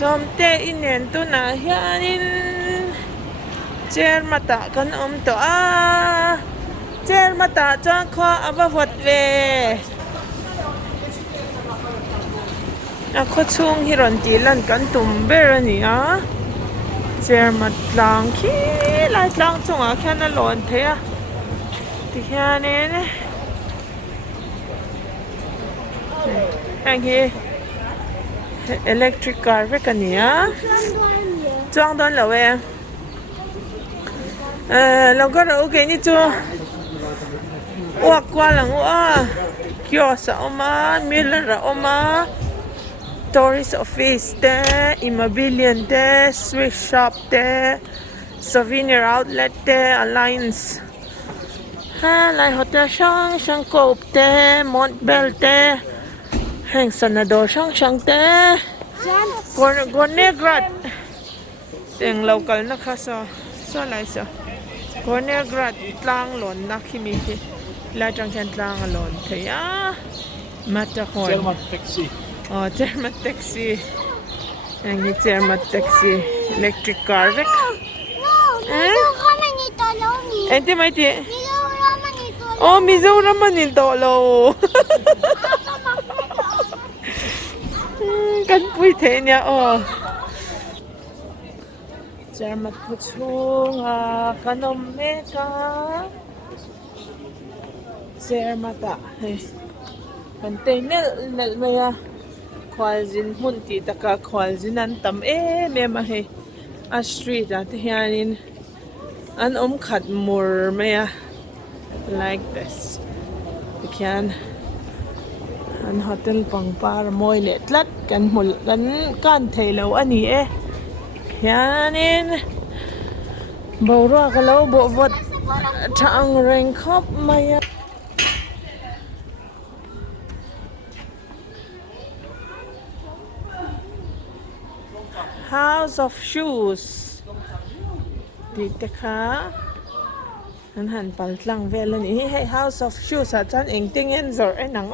somte inen tu na hianin Zermatt kan to a Zermatt chang kho avavot ve a kho chung hiron ti lan kan tum ber ani a Zermatt lang khi lai lang chung a khan a lon the a ti hianin anh hi electric car với cả nia trang đơn là về lâu có đâu cái như chưa qua qua là ngõ kiosk mà Miller mà tourist office te immobilian te swiss shop te souvenir outlet te alliance ha lại hotel sang cove te Montbell te hàng Senador sang te Gornegrad tiếng local na kha so lai so Gornegrad tlang lon na kimi hi la tang chan tlang lon thaya Matterhorn Zermatt taxi Zermatt taxi ang Zermatt taxi electric car vek ente mai ti Mizoram manin to lo kan pui the nya Zermatt ko chung kanom me ka Zermatt kan te nel me ya khwalzin hun ti taka khwalzin an tam me ma he a street at hianin an khat mur me ya like this can an hotel pangpar moi le tlat kan mul kan thailo ani hianin bora ka lo bo vot thang reng khop maya House of Shoes dite kha an han pal tlang vel ani hey House of Shoes a chan eng ting en zor enang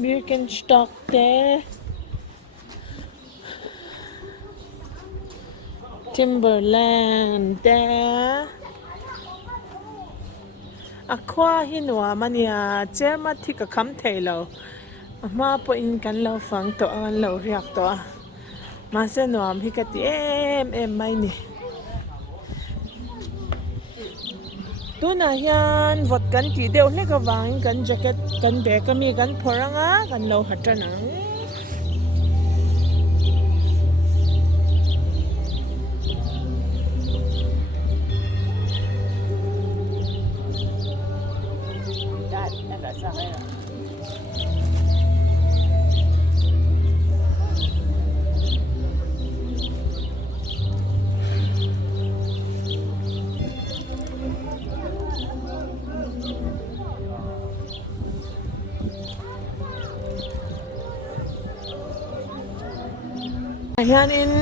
Birkenstock te Timberland te Aqua hi Nuam ania Zermatt thi ka kham thailo ma po in kan lo fang to an lo riak to ma se Nuam hi ka ti em mai ni tu na hian vot kan ti deuh hle ka wang kan jacket kan bag kami kan phoranga kan lo hatranang hianin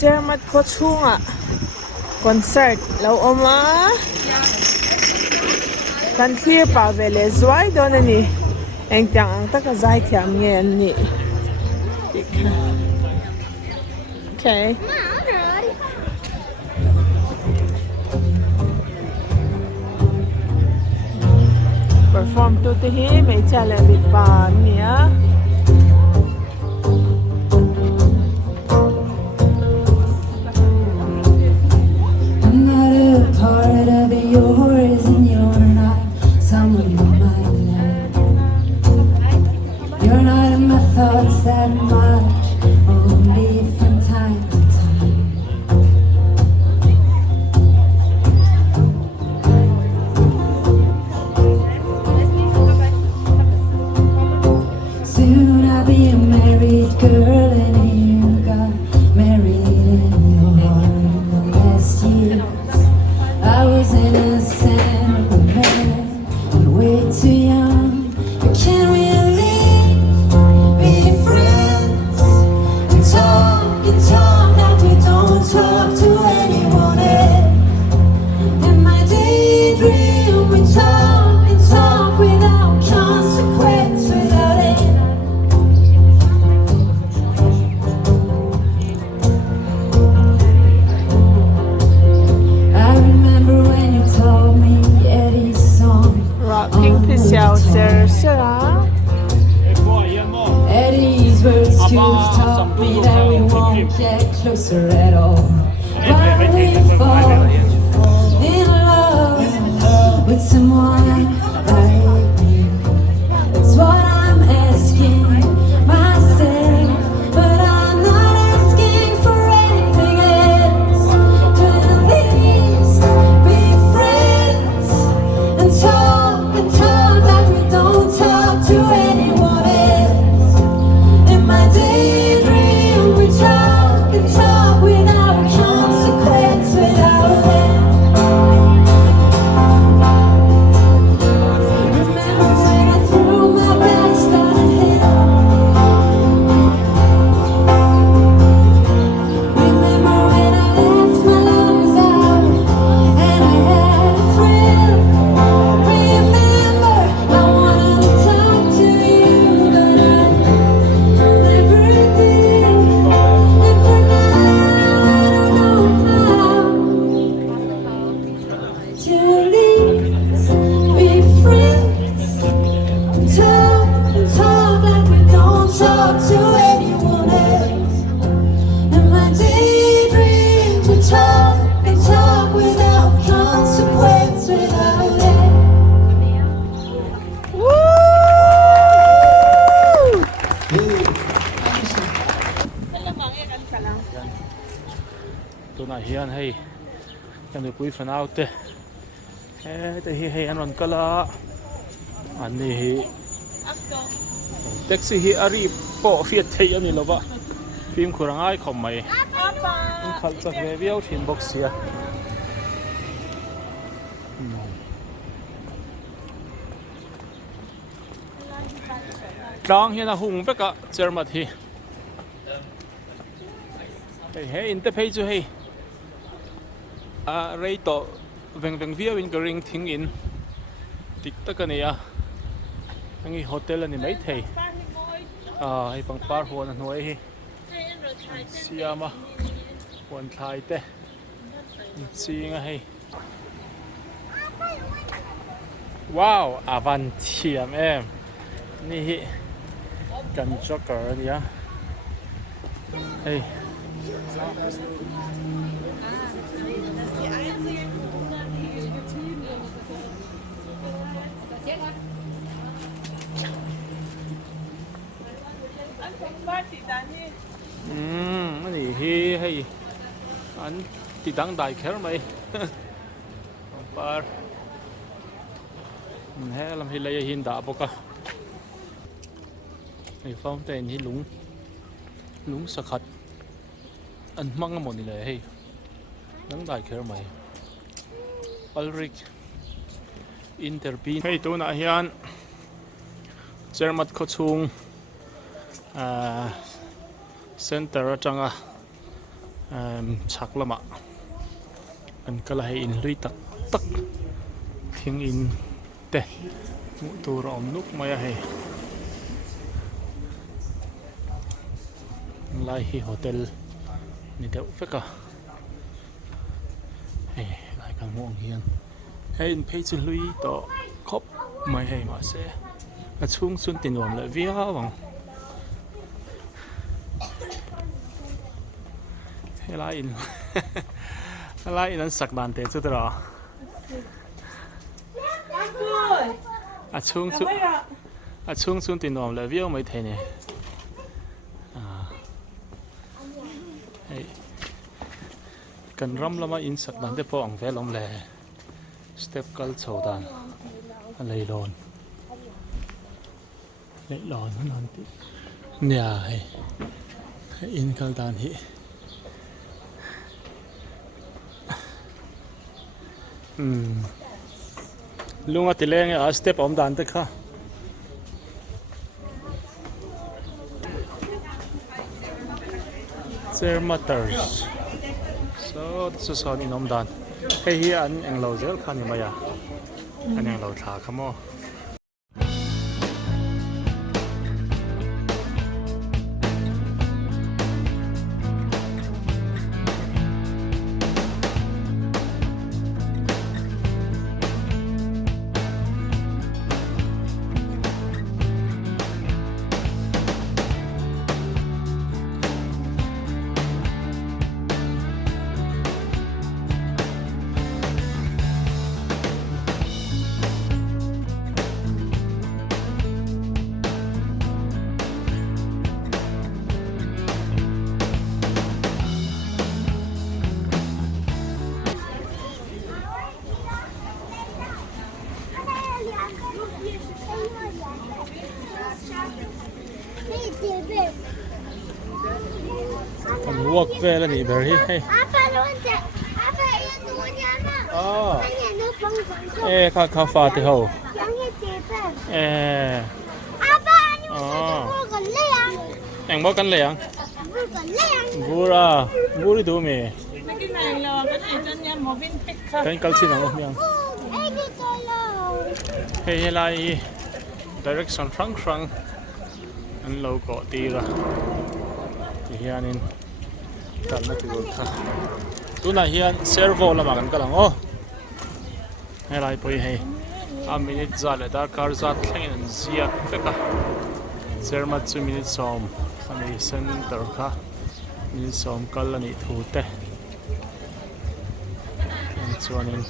Zermatt ko chunga concert lo oma kan clear pa vele zwai don ani eng tang ang taka zai thiam nge ni okay perform to te hi mai chale bit pa nia part of yours and you're not someone of my life. You're not in my thoughts that much, only from time to time. Soon I'll be a married girl and you got married in your heart in the last year. I was innocent, but way too young. Can we be friends? And talk like we don't talk to anyone else. In my daydream, we talk without consequence, without end. You've taught me that we won't get closer at all. Why we fall in love with someone like me? That's what I'm asking myself, but I'm not asking for anything else. To at least be friends and talk like we don't talk to anyone else. In my daydream, we talk and talk without consequence, without end. Remember when I threw my back, started hitting? Remember when I left my lungs out and I had a thrill? Remember I wanted to talk to you, but I never did. And for now I don't know how to leave. Be friends and talk like we don't talk to anyone else. In my daydreams we talk and talk without consequence, without end. Tôi nói hiền hay em được quý phần nào thế thì hay anh còn là anh này taxi hi ari po fiat thấy anh là vậy phim kurang ai không mày khăn chắc về video trên box ya trang hiện là hùng với cả Zermatt hi hey in the page hey rei to veng view in ring thing in tik ta ka ne angi hotel ani mai thei ai pang par hon an hoi hi siama hon thai te singa hey wow avantiam em ni hi kan joker ni hey này hi hay anh thì đang đại khéo mày par he làm hi lấy hin đã bốc à này phong tên hi lúng sạc hạt anh mang một này hay đang đại khéo mày Ulrich intervene hey tôi nãy hiền Zermatt có chung center changa chak lama an kala hay in lui tak tak thing in te mu tur om nuk maya hay lai hi hotel ni deuh veka hey lai kan mo hian hey in page lui to khop mai hay ma se a chung sun tin wam la via wang lai in anh sạc đàn thế chứ đó chung xuống tiền nòng là viết mấy thế này cần râm lắm in sạc đàn thế po ông vẽ lắm lẹ step cal sầu đàn lấy lon nó non tí nhà hay in cal đàn hi lunga tileng a step om dan te kha Zermatters so this is on in om dan hey hi an englo zel khan ni maya an englo tha khamo Kan walk vela ni beri hey. Oh. Kha fa ti ho. Anh bó cánh lẹn. Vu ra, vu đi đâu mẹ? cái này là cái này cho em một viên pick khác. Cánh calci nào không nhang? Hey lại direction frăng frăng. Anh lâu cọ tì ra. Thì hiện nên cần nó chịu khá. Tu này hiện servo là mà cần cái lòng ô. Hey lại bơi hey. Minute ra lại đã car ra khen anh ziat cái cả. Zermatt 2 minute som. Ani center kha min som kal ani thu te an chuanin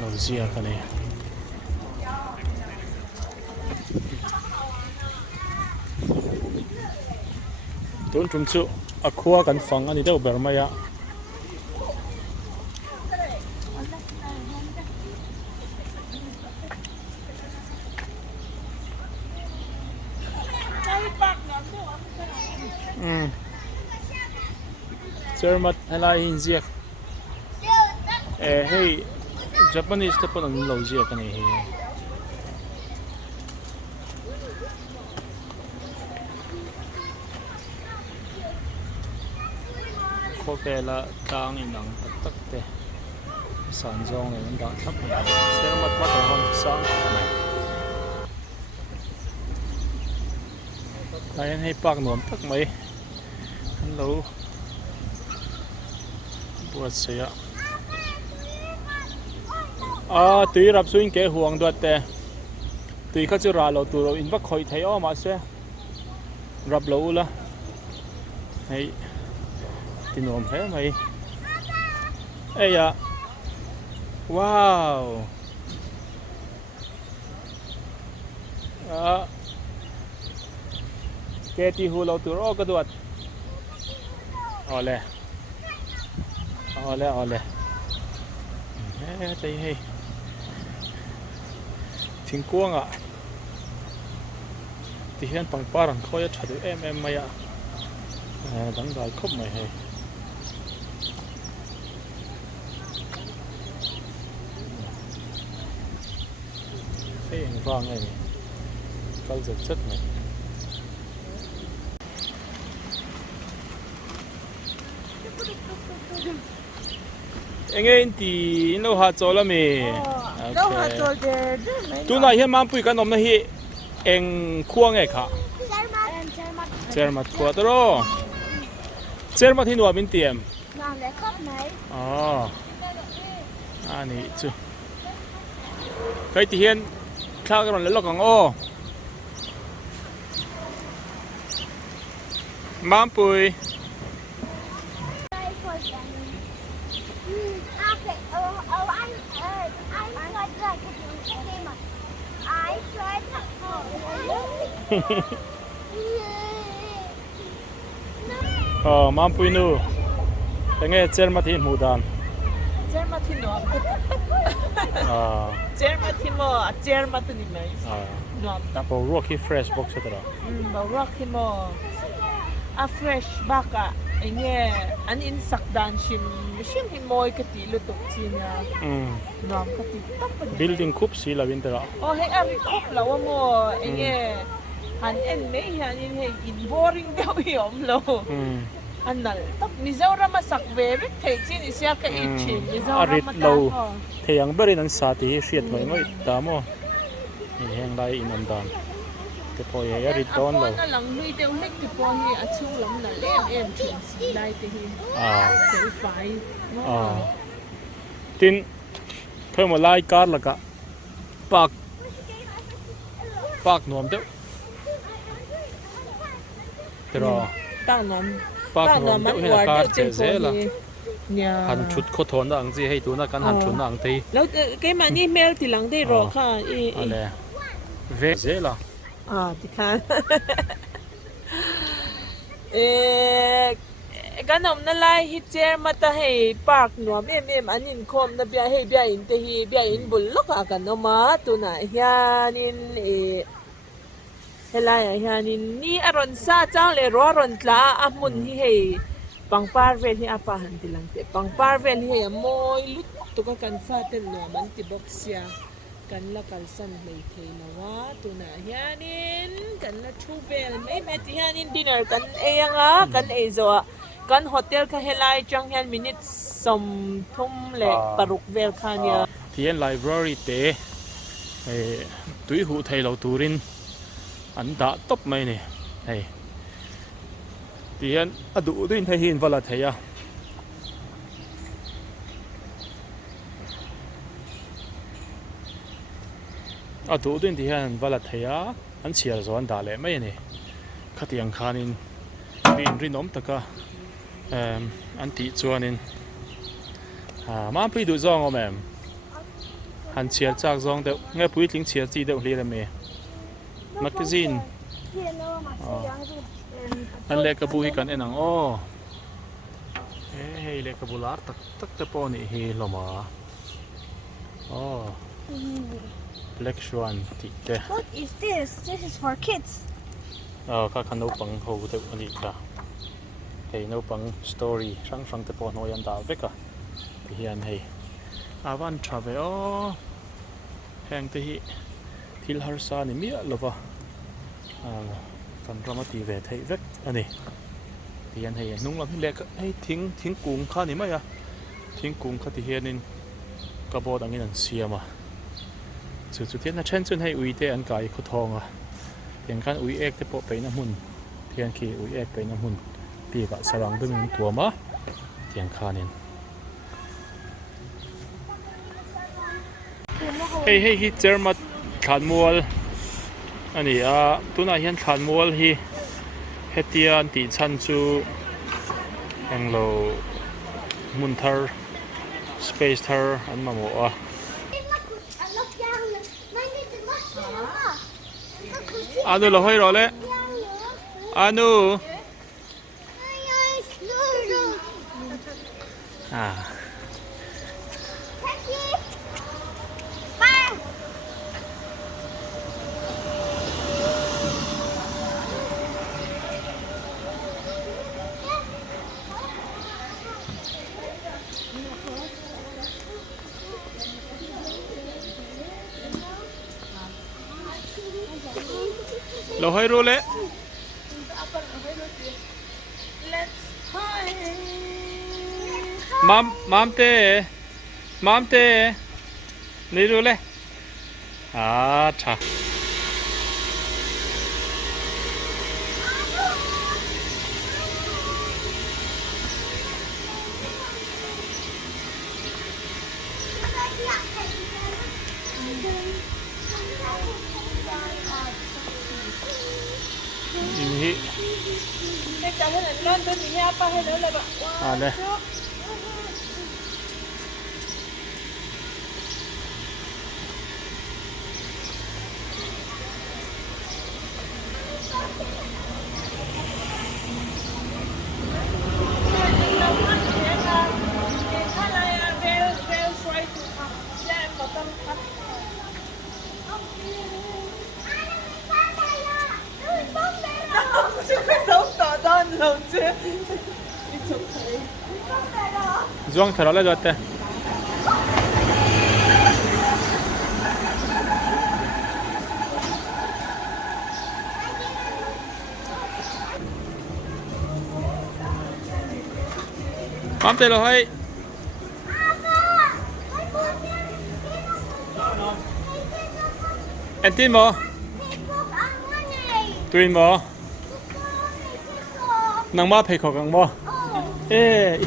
lo zia ka ni tun tum chu a khuwa kan fang ani deuh ber mai a Zermatt helai in ziak hey Japanese te pon an lo ziak ani he ko pela tang in ang tak te san zong ne da thap Zermatt ma ta hon sang ai hay pak nom tak mai hello buat saya tùy rập xuống cái huang đoạt tè tùy các chỗ ra lầu tù lầu in bắc khỏi thấy mà xe rập lầu là hay tin ổn thế mày ê ya wow cái tì hu lầu tù lầu cái đoạt ole đây hay thình quang ạ thì hiện bằng parang khơi chặt được em mày ạ đắng gai khóc mày hay thế anh vang này câu giật chất này anh ấy thì nó hạt cho lắm mày. Nó hạt cho để tu này hiện mang bụi cái nôm này hiện anh khuang ấy cả. Zermatt khuang đó. Zermatt thì nuam bên tiệm. Nuam để khóc này. Này chứ. Cái thì hiện khác cái này là cái ô. Mang bụi. Mam pui nu. Tenge Zermatt hi mudan. Zermatt hi nuam. Zermatt hi mo, Zermatt ni mai. Nuam ta. Bo rocky fresh box tara. Bo rocky mo. A fresh baka. Enge an in sakdan shin hi moi ka ti lutuk china. Nuam ka ti tak. Building kup si la winter. Hey ari kop la wa mo enge han en me han in he in boring daw yom lo. Anal tak Mizoram masak very thei isya ka ichin Mizoram lo theyang berin an sa ti hriat mai ngoi ta mo heng lai in an dan ke po ye arit don lo na lang lui deu hek ti po hi a chu lam na em chin si lai te hi sei fai tin thoi mo lai kar la ka pak nuam te tero ta nam pak nuam te hena kar te zela han chut kho thon da ang ji hei tu na kan han chun na ang tei lo ke ma ni mel ti lang dei ro kha ale ve zela ti khan kanom na lai hi Zermatt hei park nuam em anin khom na bia hei bia in te hi bia in bul lok a kanoma tu na hianin เฮลายฮานินนี่อรอนซาเจ้าเลยรอรอนตลาอามุนที่เฮปังปาร์เวลที่อาปาหันติลังเตปังปาร์เวลที่เฮมอยลุกตุกกันฟาเตนโนมันติบ็อกเซียกันละกันสันไม่เทนวะตุนาฮานินกันละทูเวลไม่เมติฮานินดินเนอร์กันเองอ่ะกันเอโซะกันโฮเทลค่ะเฮลายจังเฮลมินิตสมทุ่มเล็กปารุกเวลคานีที่ไลบรารีเตะตุยหูไทยเราตูรินอันดาตบไหมเนี่ยที่อดูด้วยไทยหินวลาเทียอดูด้วยที่วลาเทียอันเชียร์จวนดาเลยไหมเนี่ยขัดยังขานินปีนรินอมตะกะอันติจวนินมาไปดูจองเอาแม่หันเชียร์จากจองเดี๋ยวเงี้ยพูดถึงเชียร์จีเดี๋ยวเรียนไหมแมกกาซีนอันเล็กกระบุยกันเอ็นังอ้อเฮ้ยเล็กกระบุลาร์ตักตะปอนี่เฮลมาอ๋อ Black Swan ติดเด้ What is this? This is for kids. ข้าขนมปังโหเดี๋ยวอันนี้ค่ะเฮ้ยนปังสตอรี่ช่างตะปอน้อยอันดาวเวกะเฮียนเฮ้ยอาวันทราเวลแห่งที่ฮาร์ซานี่มีอะไรบ้างกันรามาตีเวทให้เวกอันนี้เฮียนให้นุ่งเราพี่เล็กให้ทิ้งกุ้งข้านี่ไหมอะทิ้งกุ้งข้าที่เฮียนินกระบอกดังนี้นั่นเสียมาสุดที่น่าเช่นจนให้อุยเตอันไก่ขุดทองอะอย่างการอุยเอกจะโปะไปน้ำหุ่นเทียนขี่อุยเอกไปน้ำหุ่นปีกะสว่างด้วยมันตัวมาเทียนข้านี่เฮ้ยเจอมาขันมัวอันนี้ตัวนั้นเห็นขันมัวฮีเฮติอันติชันจูยังโลมุนเทอร์สเปซเทอร์อันมาหมดอันนู้นเราให้รอเลยอันนู้นเราให้รู้เลยมัมเต้นี่รู้เลยช่าเลย Giông thở lại rồi tè. Mám tè rồi. Em tin mò. Tin mò. Nang ma phê khó càng mò. Ê.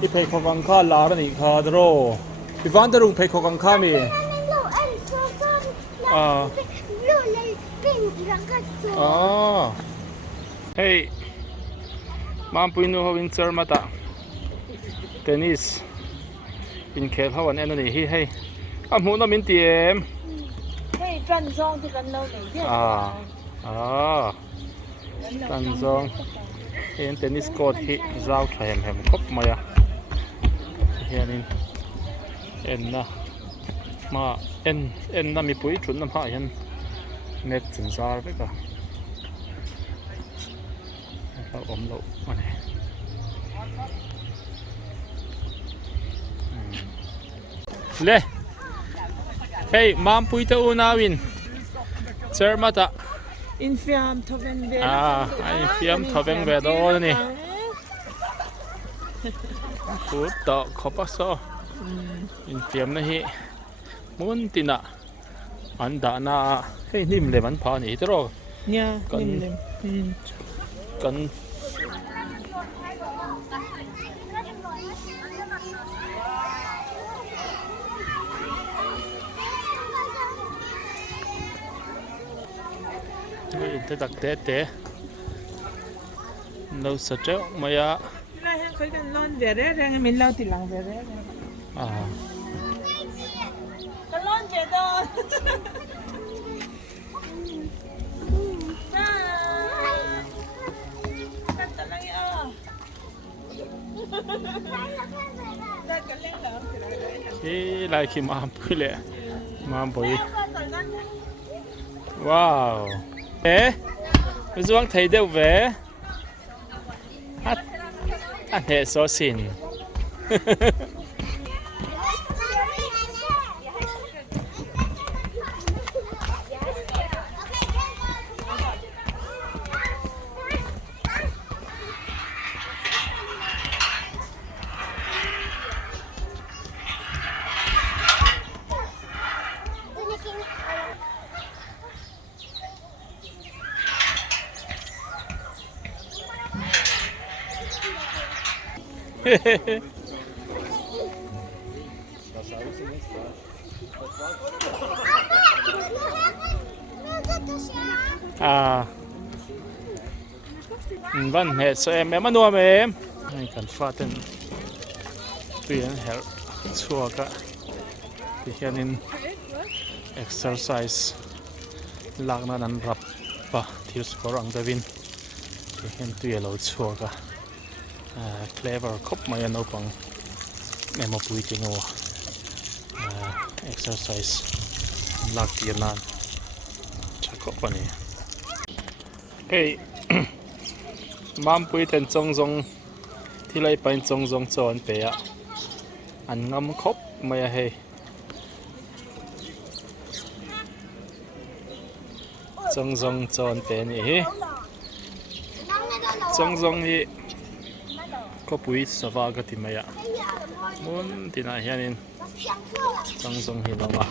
ที่เพย์ของกังข้าลาเป็นอีกคาร์โร่ที่ฟันตะลุงเพย์ของกังข้ามีเฮ้ยมาปุยนูเขาวินเซอร์มาตาเทนนิสอินเคปเขาวันเอ็นนี่เฮ้ยหมูน้ำมินเตียมเฮ้ยจันซองที่กันเราหนึ่งเดียวจันซองเห็นเทนนิสโกดที่เจ้าแข่งครบมาอะเฮียนี่เอ็นนะมาเอ็นน่ะมีปุ๋ยจุดน้ำผ้าเห็น net chun zar veka ta om lo ane le hey mam puita unawin Zermatt in fiam thoven ve ai fiam thoveng ve do ni cút to khopa so in fiam na hi mun tina an da na hey nim le man pha ni tro nha Cần- nim kan te tak te lâu sợ treo maya la hen khoi kan lon ve re re min lau ti lang ve re kan lon ve do kan ta lang ya da kan leng la khi lại khi mà bơi lẹ mà bơi wow ế bây giờ thấy đâu về hát anh hệ số xin à vâng hệ số em ăn nuông em anh cần phát tên tuyển hệ chua cả thì hiện in exercise lạc na nan rap pa thiếu score ang davin thì hiện tuyển lâu chua cả clever khop mày anh opang em một buổi tiếng ngô exercise lạc tiền nan chắc có phần này hey mam pui ten chong chong thi lai pain chong chong chon pe a an ngam khop mai a he chong chong chon pe ni hi chong chong hi ko pui sawa ga ti mai a mun tina hianin chong chong hi lama